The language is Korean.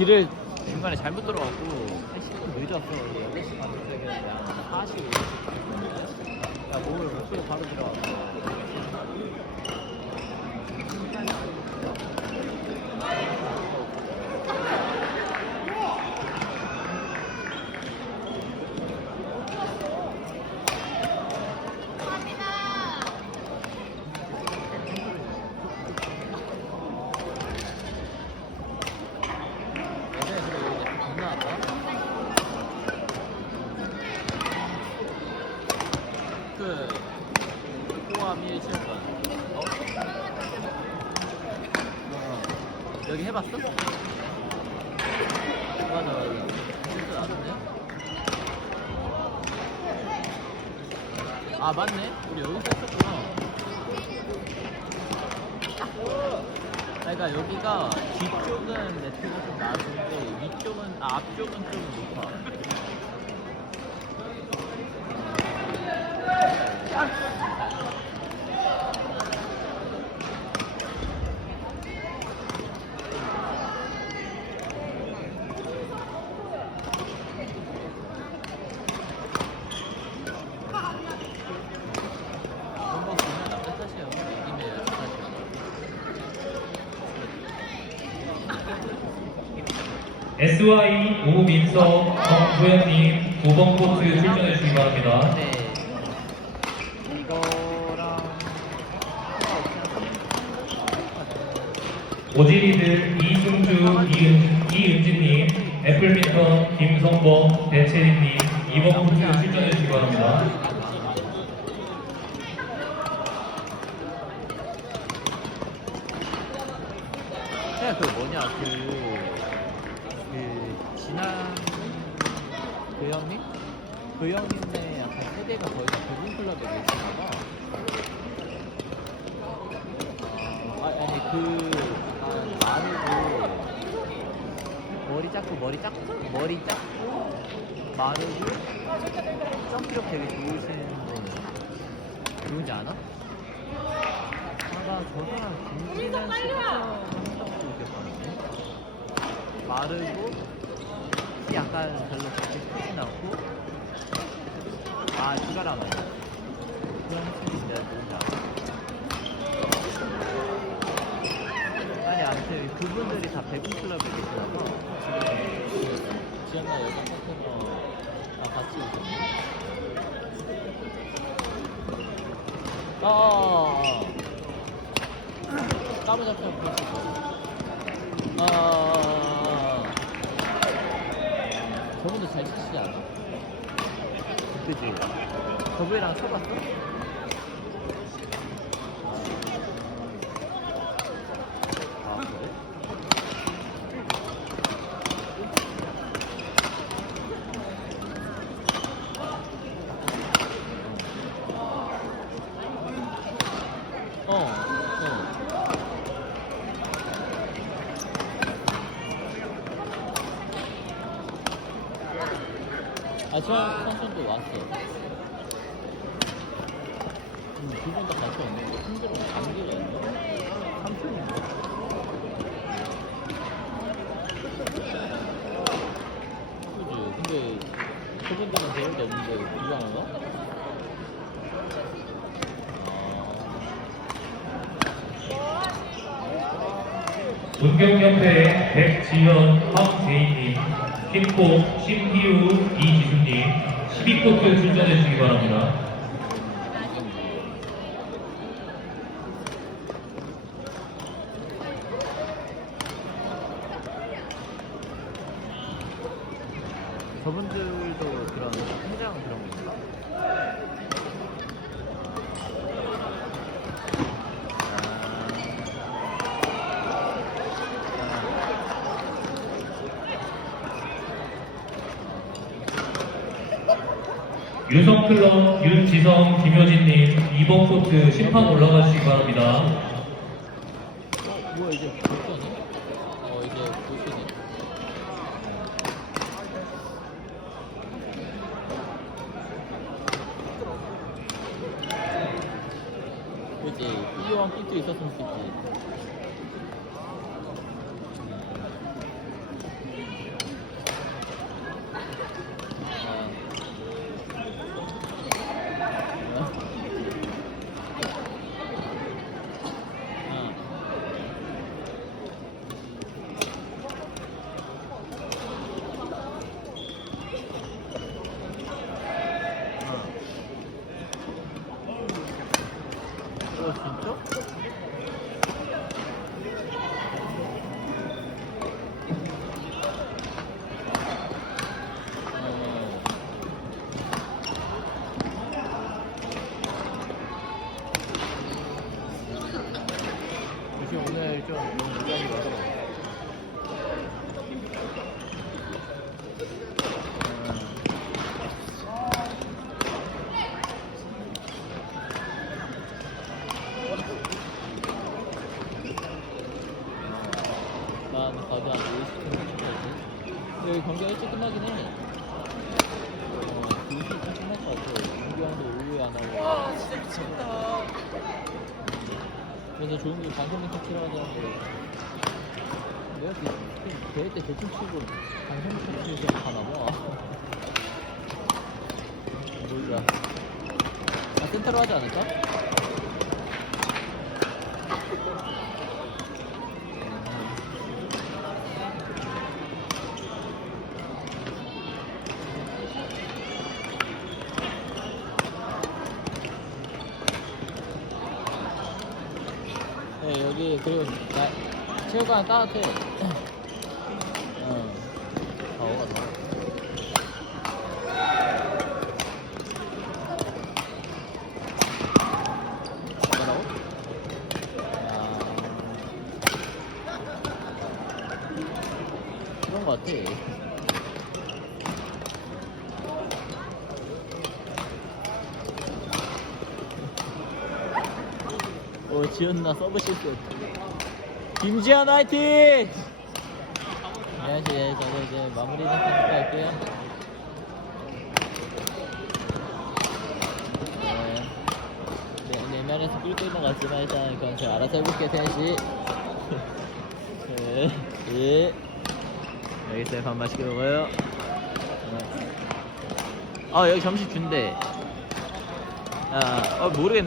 길을 중간에 잘못 들어갔고 10분 늦었어. 8시 반 도착이었는데 45분. 야 몸을 못 쓰고 바로 들어갔어. 예전에 그래 이제 겁나 왔다. 그 포함 1 7번 어? 어. 여기 해봤어? 맞아 맞아. 진짜 나던데? 아 맞네. 우리 여기서 했었구나. 그러니까 여기가 뒤쪽은 네트가 좀 낮은데 위쪽은 아, 앞쪽은 좀 높아. 한번 보면 나쁜 탓이에요. 이기면 여섯 탓이에요. SY 오민석 정구현님 5번 코트 출전해 주시기 바랍니다. 네. 이거랑 오지리드 이승주 이은, 이은진님 애플민턴 김성범 배채린님 2번 코트 출전해 주시기 바랍니다. 그냥 그 뭐냐 그, 그 지난 그 형님? 그 형님네 약간 세대가 거의 다 대분 클럽에 계시나봐. 아, 아니 그 약간 마르고 머리 작고 머리 작고? 머리 작고? 마르고 점프력 되게 좋으신 분. 누군지 아나? 아나 저 사람 김진환 씨 한다고 기억하는데 마르고 키 약간 별로 그렇게 크진 않고 아 주가라면 그런 친구 내가 누군지 알아 아니 아무튼 그분들이 다 배구 클럽에 계시나봐 지금 지연나 여자 파트너랑 같이 있었네 아, 아, 아. 따로 잡혀 볼수 있어. 아, 아, 아, 아. 저분도 잘 치시지 않아? 그지? 저분이랑 쳐봤어? 아, 그래? 어, 어. 아, 저 선수도 왔어. 음, 두분 다 같이 왔는데 힘들어. 있나? 삼촌인가? 그지? 근데 저분들은 배울 게 없는데 하나? 문경협회 백지현 황재희님 김포 심희우 이지수님 12코트 출전해 주시기 바랍니다. 저분들도 그런 성장 그런 건가? 유성클럽 윤지성 김효진님 2번 코트 심판 올라가 주시기 바랍니다. 어, 뭐야 보시네? 어. 그지 이왕 픽도 있었으면 좋겠지. 여기 경기가 일찍 끝나긴 해. 어, 2시 쯤 끝날 것 같아. 경기하는데 오후에 안 하고. 와 진짜 미치겠다. 그래서 좋은 게 방송국 터치라고 하는데 내가 그 대회 때 대충 치고 방송국 터치에서 가나 봐. 몰라. 아 센터로 하지 않을까? 네, 여기 그리고 나 체육관 따뜻해. 어. 더워 더워. 뭐라고? 아, 그런 거 같아. 어, 지연나 서브 실수. 김지현 화이팅! 네, 이제 저도 이제 마무리. 네. 네, 내면에서 있는 것 같지만 일단 그건 제가 알아서 해볼게요, 태현 씨. 네, 예. 알겠어요, 밥 맛있게 먹어요. 네. 아, 여기 점심 준대. 아, 어, 모르겠네.